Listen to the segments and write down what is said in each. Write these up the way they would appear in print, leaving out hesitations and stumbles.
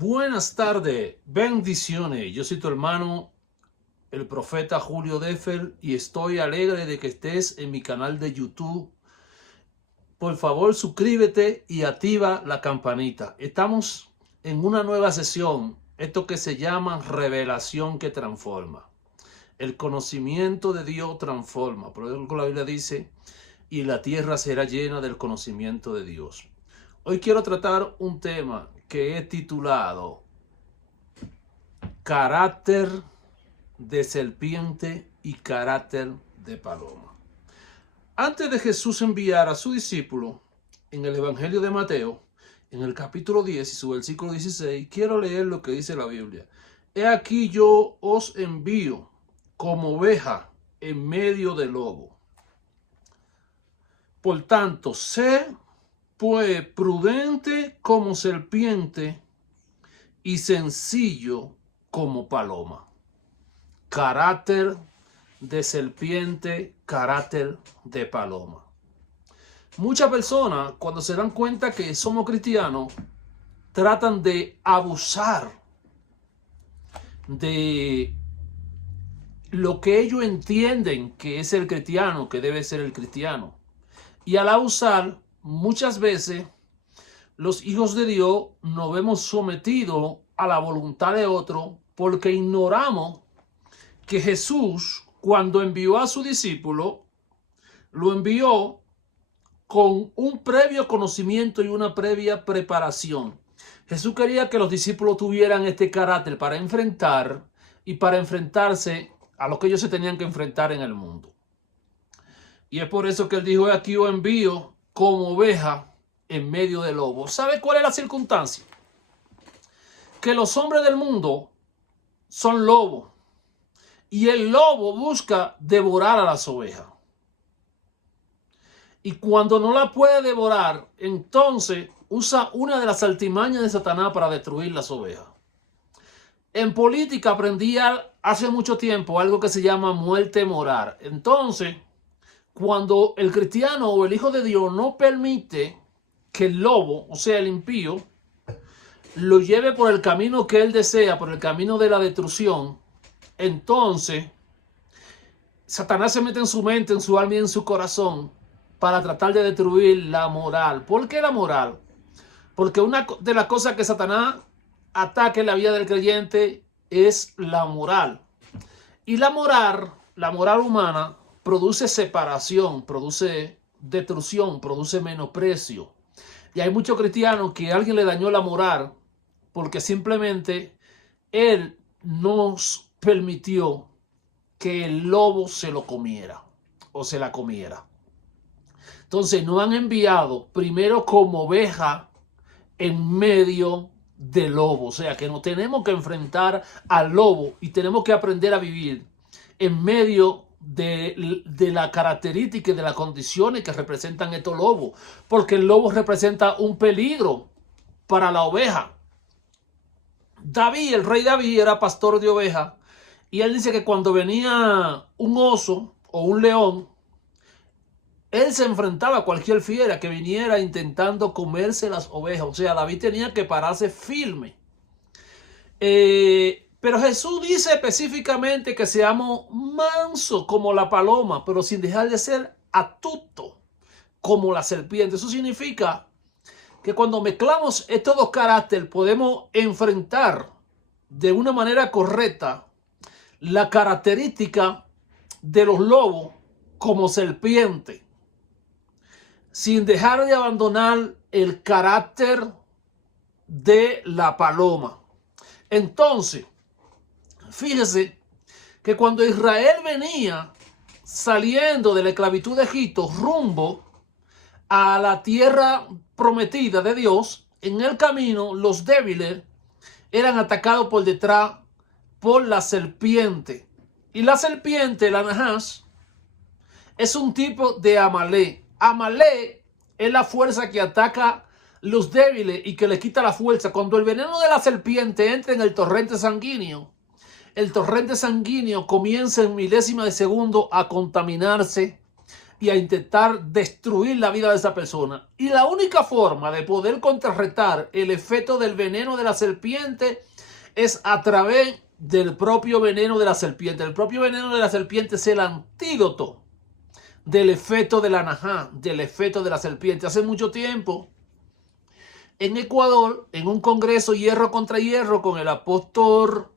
Buenas tardes, bendiciones. Yo soy tu hermano, el profeta Julio Defel, y estoy alegre de que estés en mi canal de YouTube. Por favor, suscríbete y activa la campanita. Estamos en una nueva sesión, esto que se llama revelación que transforma. El conocimiento de Dios transforma. Por eso la Biblia dice, y la tierra será llena del conocimiento de Dios. Hoy quiero tratar un tema que he titulado Carácter de serpiente y carácter de paloma. Antes de Jesús enviar a su discípulo en el Evangelio de Mateo, en el capítulo 10 y su versículo 16, quiero leer lo que dice la Biblia. He aquí yo os envío como oveja en medio de lobo. Por tanto, sé pues prudente como serpiente y sencillo como paloma. Carácter de serpiente, carácter de paloma. Muchas personas, cuando se dan cuenta que somos cristianos, tratan de abusar de lo que ellos entienden que es el cristiano, que debe ser el cristiano. Y al abusar, muchas veces los hijos de Dios nos vemos sometidos a la voluntad de otro porque ignoramos que Jesús, cuando envió a su discípulo, lo envió con un previo conocimiento y una previa preparación. Jesús quería que los discípulos tuvieran este carácter para enfrentar y para enfrentarse a lo que ellos se tenían que enfrentar en el mundo. Y es por eso que él dijo, aquí os envío como oveja en medio de lobos. ¿Sabe cuál es la circunstancia? Que los hombres del mundo son lobos. Y el lobo busca devorar a las ovejas. Y cuando no la puede devorar, entonces usa una de las artimañas de Satanás para destruir las ovejas. En política aprendí hace mucho tiempo algo que se llama muerte moral. Entonces, cuando el cristiano o el hijo de Dios no permite que el lobo, o sea el impío, lo lleve por el camino que él desea, por el camino de la destrucción, entonces Satanás se mete en su mente, en su alma y en su corazón para tratar de destruir la moral. ¿Por qué la moral? Porque una de las cosas que Satanás ataca en la vida del creyente es la moral. Y la moral humana, produce separación, produce destrucción, produce menosprecio. Y hay muchos cristianos que alguien le dañó la moral porque simplemente él nos permitió que el lobo se lo comiera o se la comiera. Entonces nos han enviado primero como oveja en medio de lobo. O sea que nos tenemos que enfrentar al lobo y tenemos que aprender a vivir en medio de la característica y de las condiciones que representan estos lobos, porque el lobo representa un peligro para la oveja. David, el rey David, era pastor de ovejas, y él dice que cuando venía un oso o un león, él se enfrentaba a cualquier fiera que viniera intentando comerse las ovejas. O sea, David tenía que pararse firme. Pero Jesús dice específicamente que seamos mansos como la paloma, pero sin dejar de ser astutos como la serpiente. Eso significa que cuando mezclamos estos dos caracteres podemos enfrentar de una manera correcta la característica de los lobos como serpiente, sin dejar de abandonar el carácter de la paloma. Entonces, fíjese que cuando Israel venía saliendo de la esclavitud de Egipto rumbo a la tierra prometida de Dios, en el camino los débiles eran atacados por detrás por la serpiente. Y la serpiente, la Nahash, es un tipo de Amalek. Amalek es la fuerza que ataca los débiles y que le quita la fuerza. Cuando el veneno de la serpiente entra en el torrente sanguíneo comienza en milésimas de segundo a contaminarse y a intentar destruir la vida de esa persona. Y la única forma de poder contrarrestar el efecto del veneno de la serpiente es a través del propio veneno de la serpiente. El propio veneno de la serpiente es el antídoto del efecto de la najá, del efecto de la serpiente. Hace mucho tiempo, en Ecuador, en un congreso hierro contra hierro con el apóstol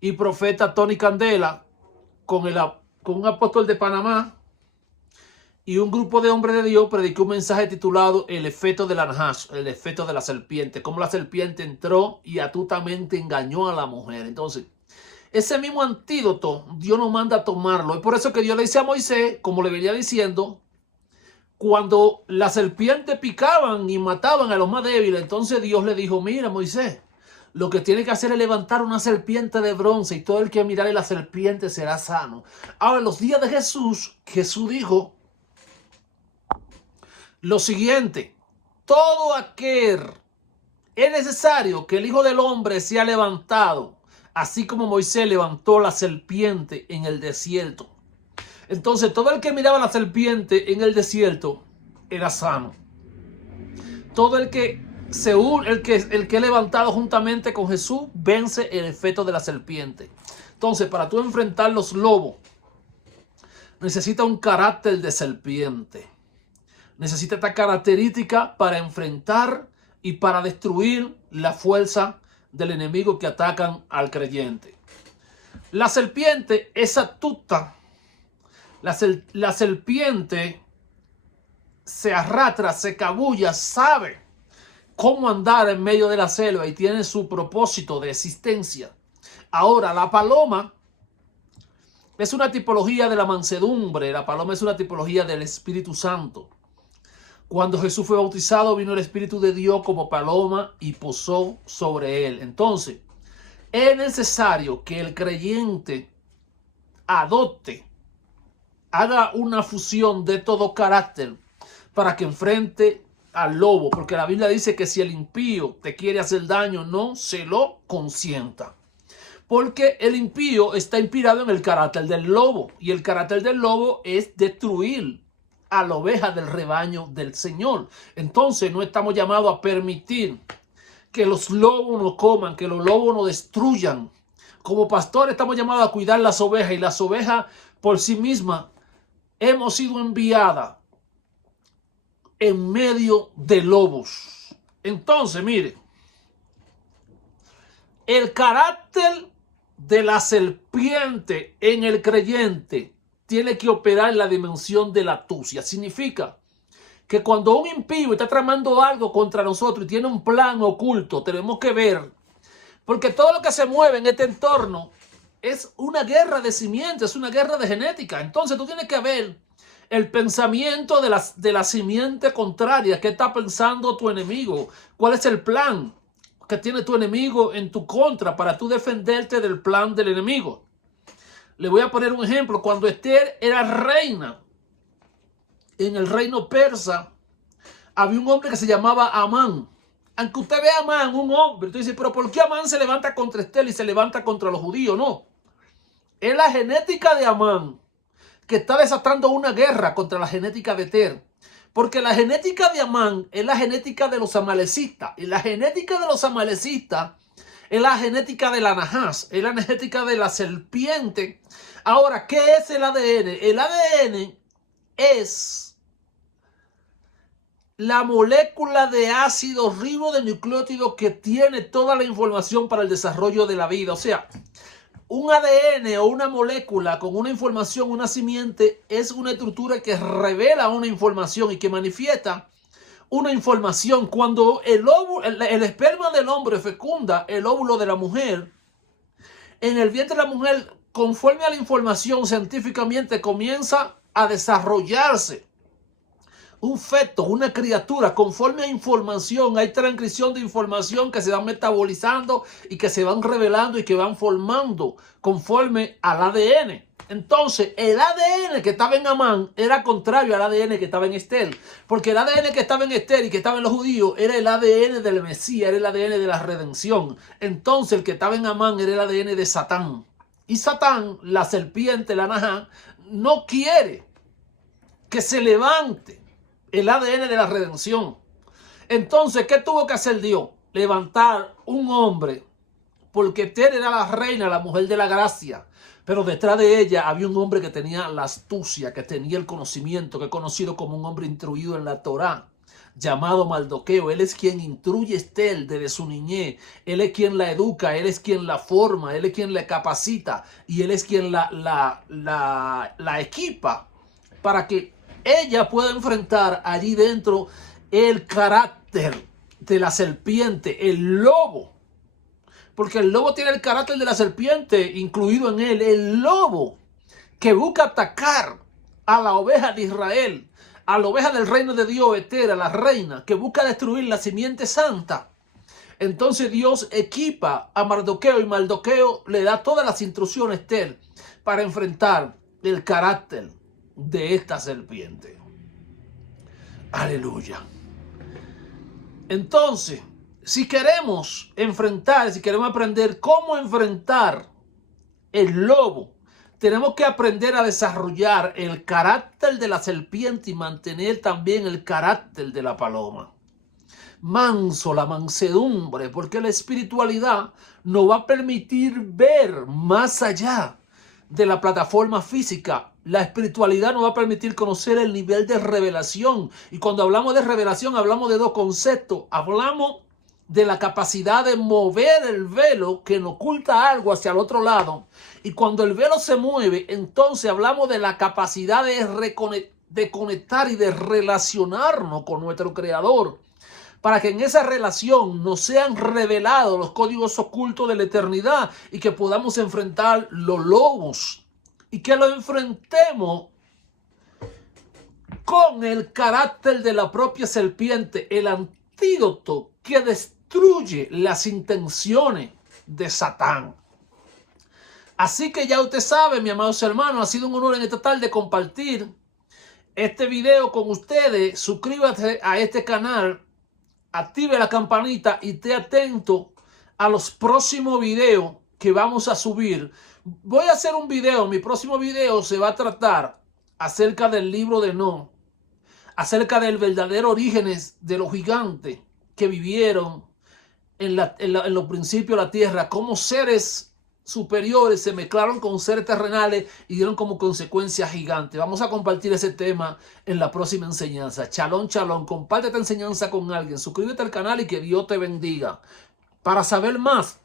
y profeta Tony Candela, con un apóstol de Panamá y un grupo de hombres de Dios, predicó un mensaje titulado El efecto de la Nahash, el efecto de la serpiente, cómo la serpiente entró y atutamente engañó a la mujer. Entonces, ese mismo antídoto Dios nos manda a tomarlo. Es por eso que Dios le dice a Moisés, como le venía diciendo, cuando la serpiente picaban y mataban a los más débiles, entonces Dios le dijo, mira Moisés, lo que tiene que hacer es levantar una serpiente de bronce y todo el que mirare la serpiente será sano. Ahora, en los días de Jesús, Jesús dijo lo siguiente: todo aquel es necesario que el Hijo del Hombre sea levantado, así como Moisés levantó la serpiente en el desierto. Entonces, todo el que miraba la serpiente en el desierto era sano. Todo el que es levantado juntamente con Jesús vence el efecto de la serpiente. Entonces, para tú enfrentar los lobos, necesita un carácter de serpiente. Necesita esta característica para enfrentar y para destruir la fuerza del enemigo que atacan al creyente. La serpiente es astuta. La serpiente se arrastra, se cabulla, sabe cómo andar en medio de la selva y tiene su propósito de existencia. Ahora, la paloma es una tipología de la mansedumbre. La paloma es una tipología del Espíritu Santo. Cuando Jesús fue bautizado, vino el Espíritu de Dios como paloma y posó sobre él. Entonces, es necesario que el creyente adopte, haga una fusión de todo carácter para que enfrente al lobo. Porque la Biblia dice que si el impío te quiere hacer daño, no se lo consienta. Porque el impío está inspirado en el carácter del lobo. Y el carácter del lobo es destruir a la oveja del rebaño del Señor. Entonces no estamos llamados a permitir que los lobos nos coman, que los lobos nos destruyan. Como pastores estamos llamados a cuidar las ovejas, y las ovejas por sí mismas hemos sido enviadas en medio de lobos. Entonces, mire, el carácter de la serpiente en el creyente tiene que operar en la dimensión de la astucia. Significa que cuando un impío está tramando algo contra nosotros y tiene un plan oculto, tenemos que ver, porque todo lo que se mueve en este entorno es una guerra de simientes, es una guerra de genética. Entonces tú tienes que ver el pensamiento de la simiente contraria. ¿Qué está pensando tu enemigo? ¿Cuál es el plan que tiene tu enemigo en tu contra para tú defenderte del plan del enemigo? Le voy a poner un ejemplo. Cuando Esther era reina en el reino persa, había un hombre que se llamaba Amán. Aunque usted vea a Amán, un hombre, usted dice, pero ¿por qué Amán se levanta contra Esther y se levanta contra los judíos? No. Es la genética de Amán que está desatando una guerra contra la genética de Esther. Porque la genética de Amán es la genética de los amalecistas. Y la genética de los amalecistas es la genética de la Nahash, es la genética de la serpiente. Ahora, ¿qué es el ADN? El ADN es la molécula de ácido ribonucleótido que tiene toda la información para el desarrollo de la vida. O sea, un ADN o una molécula con una información, una simiente, es una estructura que revela una información y que manifiesta una información. Cuando el esperma del hombre fecunda el óvulo de la mujer, en el vientre de la mujer, conforme a la información científicamente, comienza a desarrollarse un feto, una criatura. Conforme a información, hay transcripción de información que se van metabolizando y que se van revelando y que van formando conforme al ADN. Entonces, el ADN que estaba en Amán era contrario al ADN que estaba en Esther. Porque el ADN que estaba en Esther y que estaba en los judíos era el ADN del Mesías, era el ADN de la redención. Entonces, el que estaba en Amán era el ADN de Satán. Y Satán, la serpiente, la Najá, no quiere que se levante el ADN de la redención. Entonces, ¿qué tuvo que hacer Dios? Levantar un hombre, porque Esther era la reina, la mujer de la gracia, pero detrás de ella había un hombre que tenía la astucia, que tenía el conocimiento, que es conocido como un hombre instruido en la Torá, llamado Mardoqueo. Él es quien instruye a Esther desde su niñez, él es quien la educa, él es quien la forma, él es quien la capacita y él es quien la equipa para que ella pueda enfrentar allí dentro el carácter de la serpiente, el lobo. Porque el lobo tiene el carácter de la serpiente incluido en él. El lobo que busca atacar a la oveja de Israel, a la oveja del reino de Dios, Esther, a la reina, que busca destruir la simiente santa. Entonces Dios equipa a Mardoqueo y Mardoqueo le da todas las instrucciones a Esther para enfrentar el carácter de esta serpiente. Aleluya. Entonces, si queremos enfrentar, si queremos aprender cómo enfrentar el lobo, tenemos que aprender a desarrollar el carácter de la serpiente y mantener también el carácter de la paloma. Manso, la mansedumbre, porque la espiritualidad nos va a permitir ver más allá de la plataforma física. La espiritualidad nos va a permitir conocer el nivel de revelación. Y cuando hablamos de revelación, hablamos de dos conceptos. Hablamos de la capacidad de mover el velo que nos oculta algo hacia el otro lado. Y cuando el velo se mueve, entonces hablamos de la capacidad de conectar y de relacionarnos con nuestro Creador, para que en esa relación nos sean revelados los códigos ocultos de la eternidad y que podamos enfrentar los lobos y que lo enfrentemos con el carácter de la propia serpiente, el antídoto que destruye las intenciones de Satán. Así que ya usted sabe, mis amados hermanos, ha sido un honor en esta tarde compartir este video con ustedes. Suscríbase a este canal, active la campanita y esté atento a los próximos videos que vamos a subir. Voy a hacer un video, mi próximo video se va a tratar acerca del libro de Enoc, acerca del verdadero orígenes de los gigantes que vivieron en los principios de la tierra, cómo seres superiores se mezclaron con seres terrenales y dieron como consecuencia gigantes. Vamos a compartir ese tema en la próxima enseñanza. Shalom, shalom. Comparte esta enseñanza con alguien. Suscríbete al canal y que Dios te bendiga. Para saber más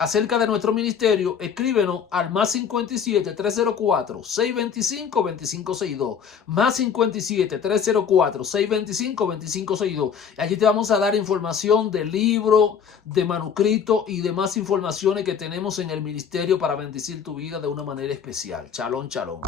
acerca de nuestro ministerio, escríbenos al +57 304 625 2562. +57 304 625 2562. Allí te vamos a dar información de libro, de manuscrito y demás informaciones que tenemos en el ministerio para bendecir tu vida de una manera especial. Shalom, shalom.